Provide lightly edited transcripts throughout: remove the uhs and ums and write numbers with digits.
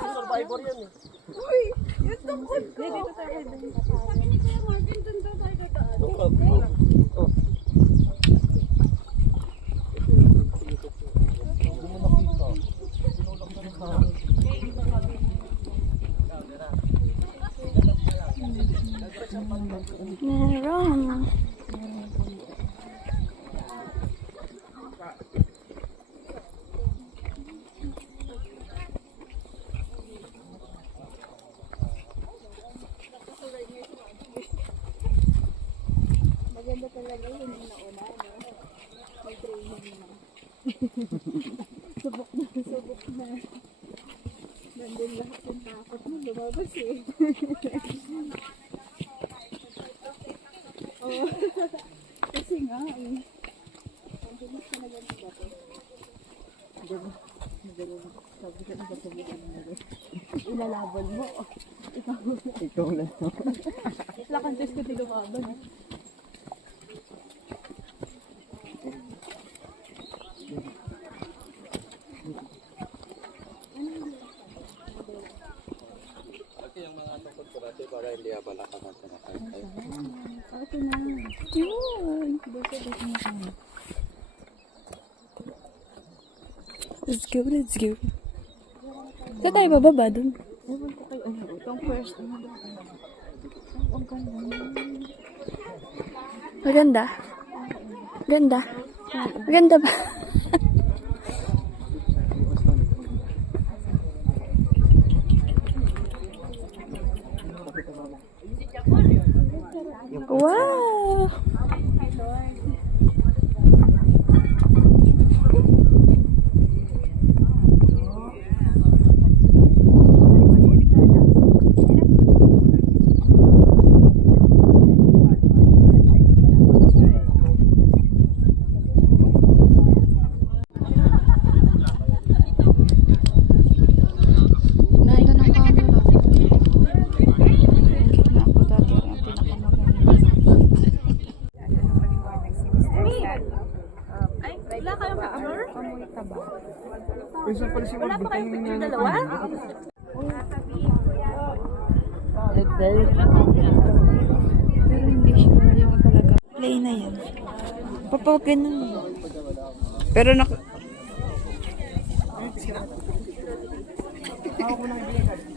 Survivor yan eh. Uy! Yung tungkol ko! Sabi ni Kuya Martin, dun daw tayo dadaan. Meron. Maganda talaga yun yung nauna, no? May training na. Subok na. Nandun lahat yung takot mo, lumabas eh. Oo. Kasi nga eh. Ang bilis talaga ng bato. Sabi ka na ba sabihin mo rin? Ilalaban mo. Ikaw na. Lakan test ko di lumaban eh. Para hindi abala ka natin na tayo. Ito na. Yun. Let's go, let's go. Saan tayo bababa dun? Ewan ko kayo, ano, itong first ano ba? Ang ganda. Maganda. Ganda. Maganda ba? Wow! Ganda ng camera. Gitna ako dati ang pinakamaganda. Ay, wala kayong ka-amor? Pwede pala si Wala pa kayong picture dalawa? Pero hindi siya yung talaga. Play na yan. Papawag ganun. Pero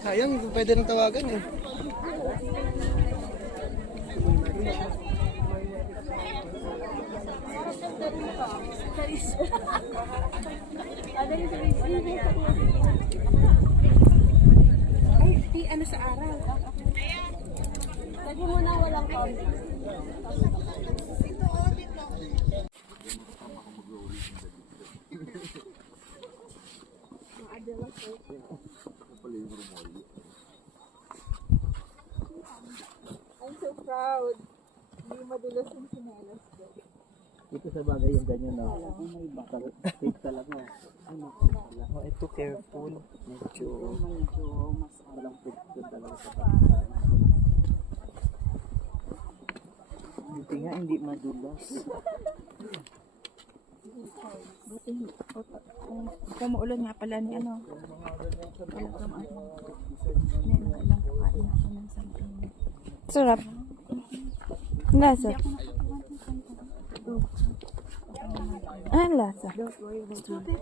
sayang, pwede nang tawagan eh. Ay, di ano sa araw. Lagi mo na walang comment. I'm so proud. Hindi madulas yung sinelas ko. Ito sa bagay yung ganyan na. May bakal. Safe talaga. Oh, ito careful. Medyo mas walang pwede talaga sa pagkakas. Buti nga hindi madulas. buti kung maulan nga pala ni ano. Talagang ano. Ilang kakain ako ng something. Sarap. Lasa. Ah, lasa. Strawberry.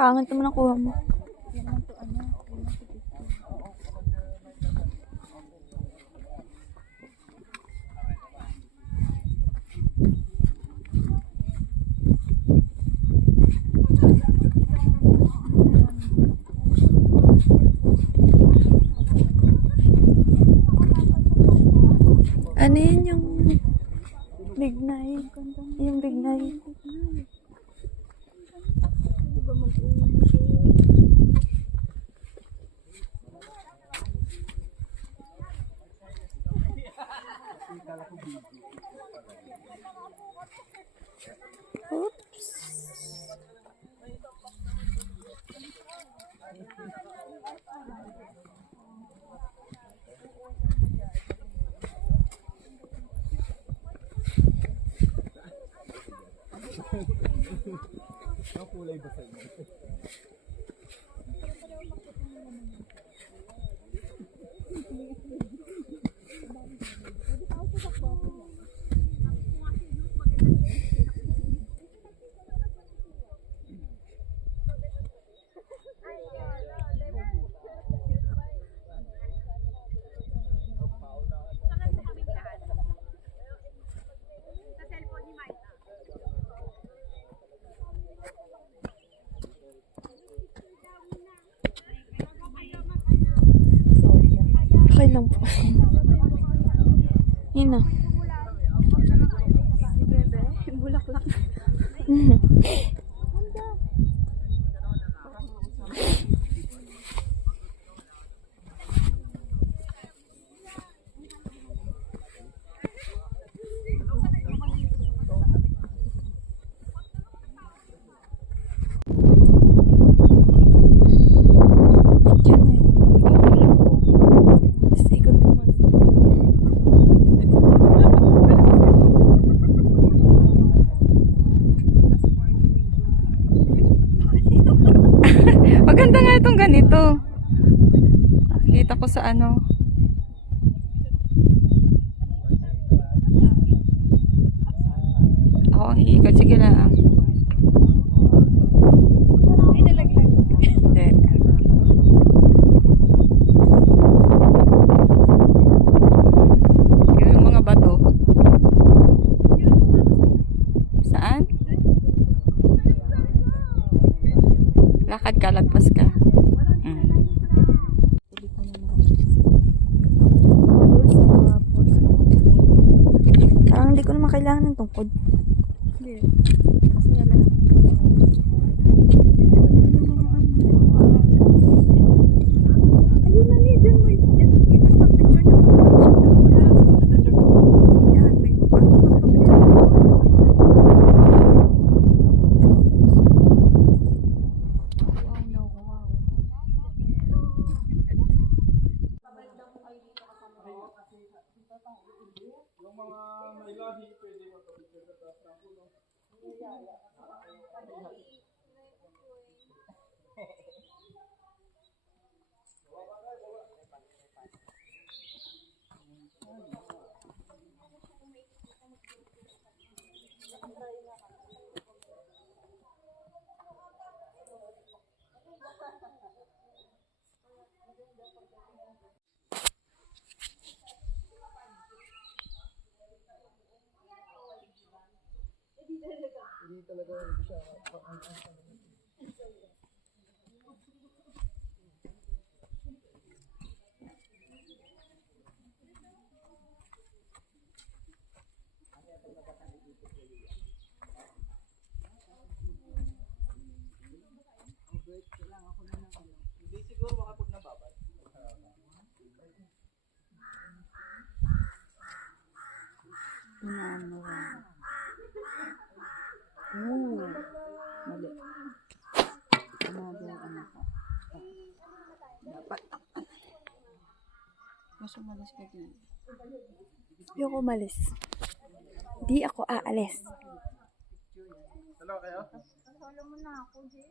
Pangit naman ang kuha mo. Ano yun yung Big Nine? Yung Big Nine. Oops. Okay lang po. Yun na. Bulaklak. Yan na yun. Okay lang po. Tapos ikot naman. Maganda nga itong ganito. Nakita ko sa ano. Ako ang iikot. Sige lang. Ay, nalaglag. Hindi. Yung mga bato. Saan? Lakad ka, lagpas ka. Parang hindi ko naman kailangan ng tungkod. Hindi. Masaya lang. Ayun na niya, dyan mo. Ito na picture niya. Yan, may picture. Wow, no, wow. Hindi siguro makapag nababad. Mali. Another, ano ka. Dapat. Mas umalis ka dyan. Hindi ako umalis. Di ako aalis. Hello kayo? Solo mo na ako, Jay.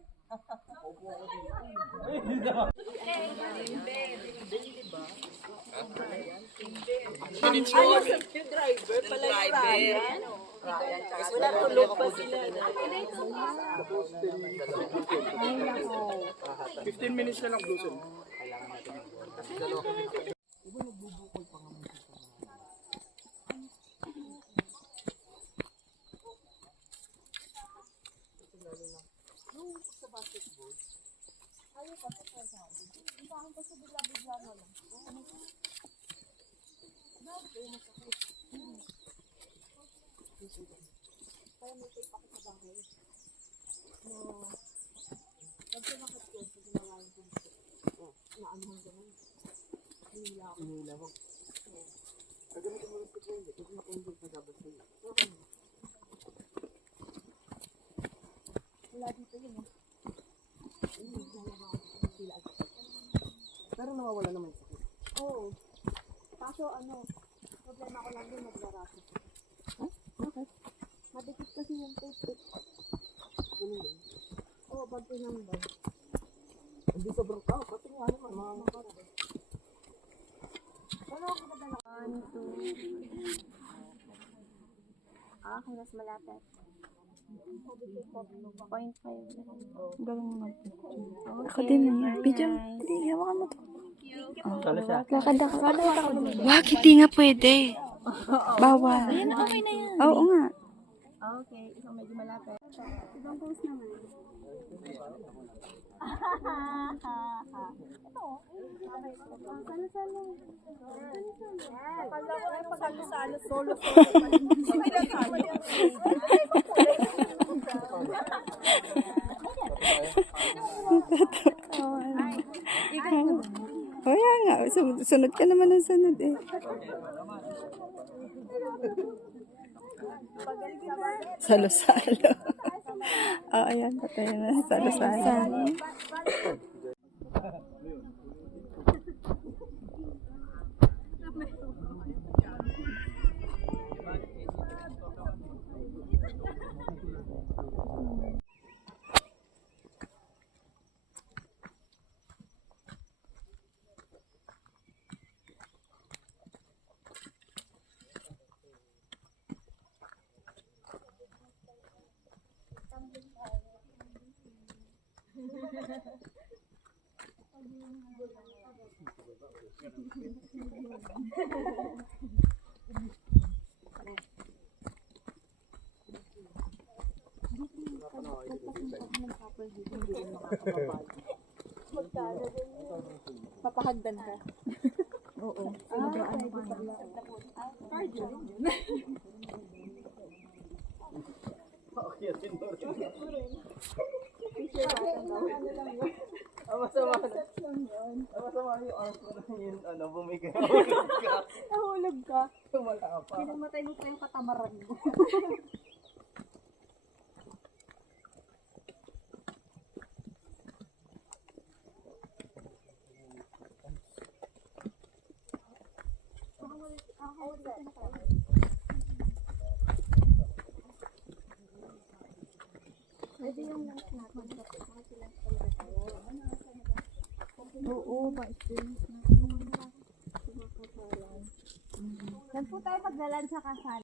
Driver pala yung Ryan. Wala tulog pa sila. 15 minutes na lang bluson. Pero nawawala naman sa sakit. Oo. Kaso problema ko lang din naglaraso. Bakit? Madikit kasi yung toothpick. Ganun din. Oo, pag tinambay. Hindi sobrang tao. Pati nga naman, mga makara. Ano ako madala? 1, 2. Okay, mas malapit. 0.5. Galing mo. Ako din na. Video. Hindi, hawakan mo to. Talo siya. Lakad ako. Wag, hindi nga pwede. Bawal. Ayan, okay na yan. Oo nga. Okay, isang medyo malapit. Ibang pose naman. Ito. Salo-salo. Akala ko ay pag-salo, solo. Hindi lang salo. O yan nga. Sunod ka naman ng sunod eh. Salo-salo. Oo, ayan. Patay na. Salo-salo. Papahagdan ka. Oo. Masama yung arms ko na yun, bumigay. Nahulog ka. Wala pa. Pinamatay mo pa yung katamaran mo. Pwede yung last natin. Oo, ba-experience natin. Saan po tayo pagdalan sa kasal?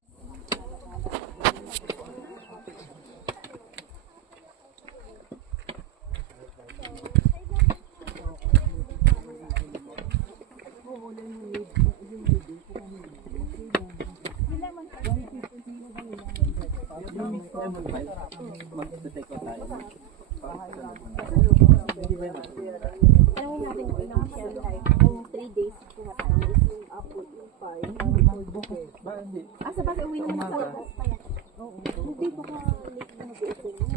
Mag-detect ko tayo. Tanungin natin kung ilang siya live. Kung 3 days kung tayo is yung upload yung 5. Asa ba uwi naman sa labas pa yan? Oo. Hindi baka late na mag-open yun.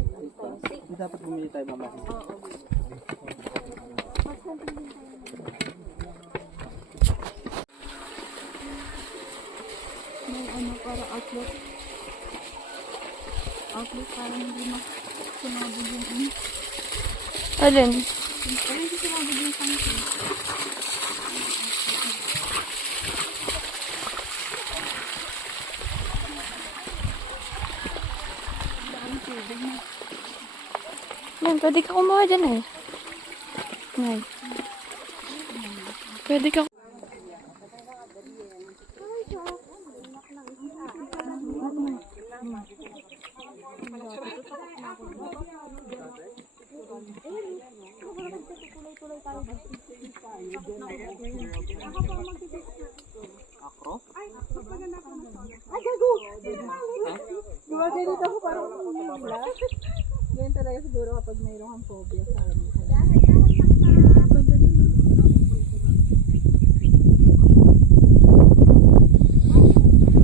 Hindi dapat bumili tayo mamaya. Oo. Mas konti din tayo. May para outlook. Outlook para hindi sumabog yung Alin? Para hindi sumabog yung function. Yan, pwede ka kumuha dyan eh. Yan. Pwede ka. Ay, gago! Diba ganito ako parang umula? Ganyan talaga siguro kapag mayroong kang phobia sa amin. Ganda nun.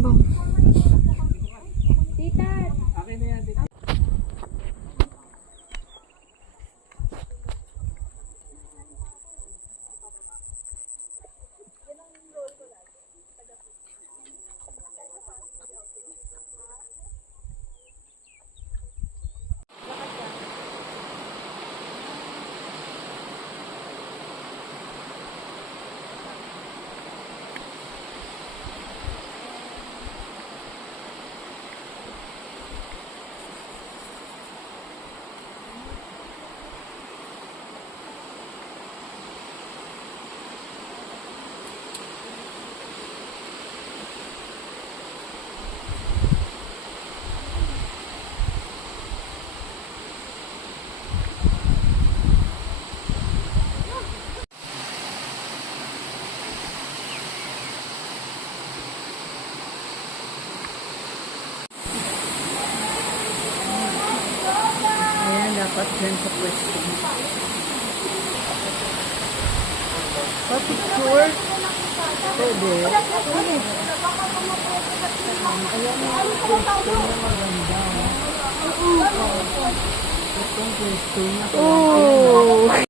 Bong. dapat dyan sa pwesto. Pa-picture? Pwede. Ayan yung pwesto niya maganda. Itong pwesto niya. Oh!